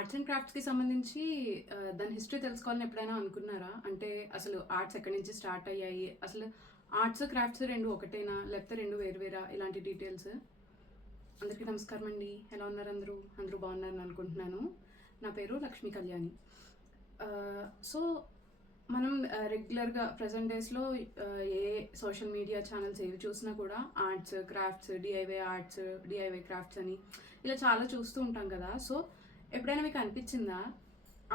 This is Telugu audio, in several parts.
ఆర్ట్స్ అండ్ క్రాఫ్ట్స్‌కి సంబంధించి దాని హిస్టరీ తెలుసుకోవాలని ఎప్పుడైనా అనుకున్నారా? అంటే అసలు ఆర్ట్స్ ఎక్కడి నుంచి స్టార్ట్ అయ్యాయి? అసలు ఆర్ట్స్, క్రాఫ్ట్స్ 2 ఒకటేనా? లేకపోతే 2 వేరు వేరా? ఇలాంటి డీటెయిల్స్. అందరికీ నమస్కారం అండి. ఎలా ఉన్నారు అందరూ? అందరూ బాగున్నారని అనుకుంటున్నాను. నా పేరు లక్ష్మీ కళ్యాణి. సో, మనం రెగ్యులర్‌గా ప్రెజెంట్ డేస్‌లో ఏ సోషల్ మీడియా ఛానెల్స్ ఏవి చూసినా కూడా arts, crafts, DIY arts, DIY crafts అని ఇలా చాలా చూస్తూ ఉంటాం కదా! సో, ఎప్పుడైనా మీకు అనిపించిందా?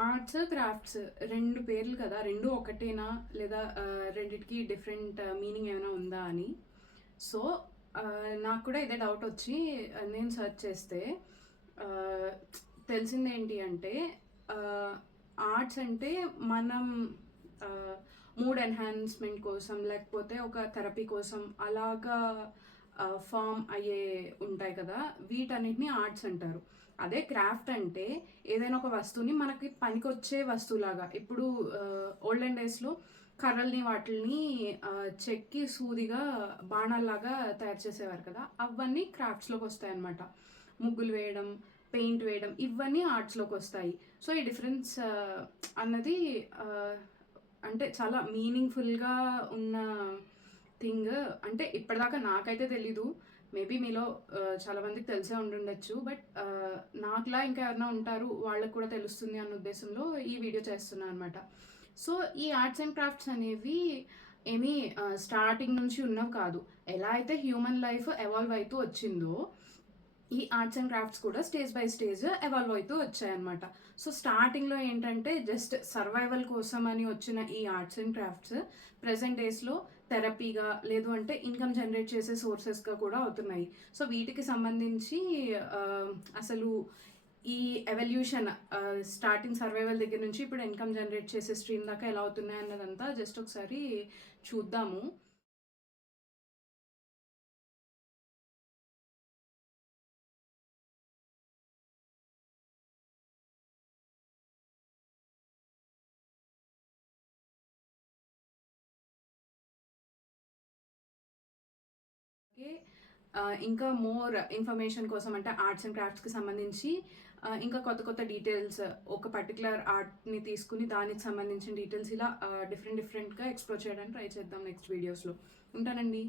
ఆర్ట్స్, క్రాఫ్ట్స్ 2 పేర్లు కదా! 2 ఒకటేనా? లేదా రెండిటికి డిఫరెంట్ మీనింగ్ ఏమైనా ఉందా అని. సో, నాకు కూడా ఇదే డౌటొచ్చి నేను సెర్చ్ చేస్తే ఆహ్, తెలిసిందేంటి అంటే ఆహ్, ఆర్ట్స్ అంటే మనం మూడ్ ఎన్హాన్స్‌మెంట్ కోసం లేకపోతే ఒక థెరపీ కోసం అలాగా ఫార్మ్ అయ్యే ఉంటాయి కదా! వీటన్నిటిని ఆర్ట్స్ అంటారు. అదే క్రాఫ్ట్ అంటే ఏదైనా ఒక వస్తువుని మనకి పనికొచ్చే వస్తువులాగా ఇప్పుడు ఓల్డెన్ డేస్‌లో కర్రల్ని వాటిల్ని చెక్కి సూదిగా బాణాల్లాగా తయారు చేసేవారు కదా! అవన్నీ క్రాఫ్ట్స్‌లోకి వస్తాయన్నమాట. ముగ్గులు వేయడం, పెయింట్ వేయడం ఇవన్నీ ఆర్ట్స్‌లోకి వస్తాయి. సో, ఈ డిఫరెన్స్ అన్నది ఆహ్, అంటే చాలా మీనింగ్‌ఫుల్‌గా ఉన్న థింగ్. అంటే ఇప్పటిదాకా నాకైతే తెలీదు. మేబీ మీలో చాలా మందికి తెలిసే ఉండుండొచ్చు. బట్ నాకులా ఇంకా ఎవరైనా ఉంటారు వాళ్ళకి కూడా తెలుస్తుంది అన్న ఉద్దేశంలో ఈ వీడియో చేస్తున్నా అనమాట. సో, ఈ ఆర్ట్స్ అండ్ క్రాఫ్ట్స్ అనేవి ఏమీ స్టార్టింగ్ నుంచి ఉన్నవి కాదు. ఎలా అయితే హ్యూమన్ లైఫ్ ఎవాల్వ్ అయితూ వచ్చిందో ఈ ఆర్ట్స్ అండ్ క్రాఫ్ట్స్ కూడా స్టేజ్ బై స్టేజ్ ఎవాల్వ్ అవుతూ వచ్చాయన్నమాట. సో, స్టార్టింగ్‌లో ఏంటంటే జస్ట్ సర్వైవల్ కోసం అని వచ్చిన ఈ ఆర్ట్స్ అండ్ క్రాఫ్ట్స్ ప్రెజెంట్ డేస్‌లో థెరపీగా లేదు అంటే ఇన్‌కమ్ జనరేట్ చేసే సోర్సెస్‌గా కూడా అవుతున్నాయి. సో, వీటికి సంబంధించి అసలు ఈ ఎవల్యూషన్ స్టార్టింగ్ సర్వైవల్ దగ్గర నుంచి ఇప్పుడు ఇన్‌కమ్ జనరేట్ చేసే స్ట్రీమ్ దాకా ఎలా అవుతున్నాయి అన్నదంతా జస్ట్ ఒకసారి చూద్దాము. ఓకే. ఇంకా మోర్ ఇన్ఫర్మేషన్ కోసం అంటే ఆర్ట్స్ అండ్ క్రాఫ్ట్స్‌కి సంబంధించి ఇంకా కొత్త కొత్త డీటెయిల్స్ ఒక పర్టిక్యులర్ ఆర్ట్‌ని తీసుకొని దానికి సంబంధించిన డీటెయిల్స్ ఇలా డిఫరెంట్‌గా ఎక్స్‌ప్లోర్ చేయడానికి ట్రై చేద్దాం నెక్స్ట్ వీడియోస్‌లో. ఉంటానండి.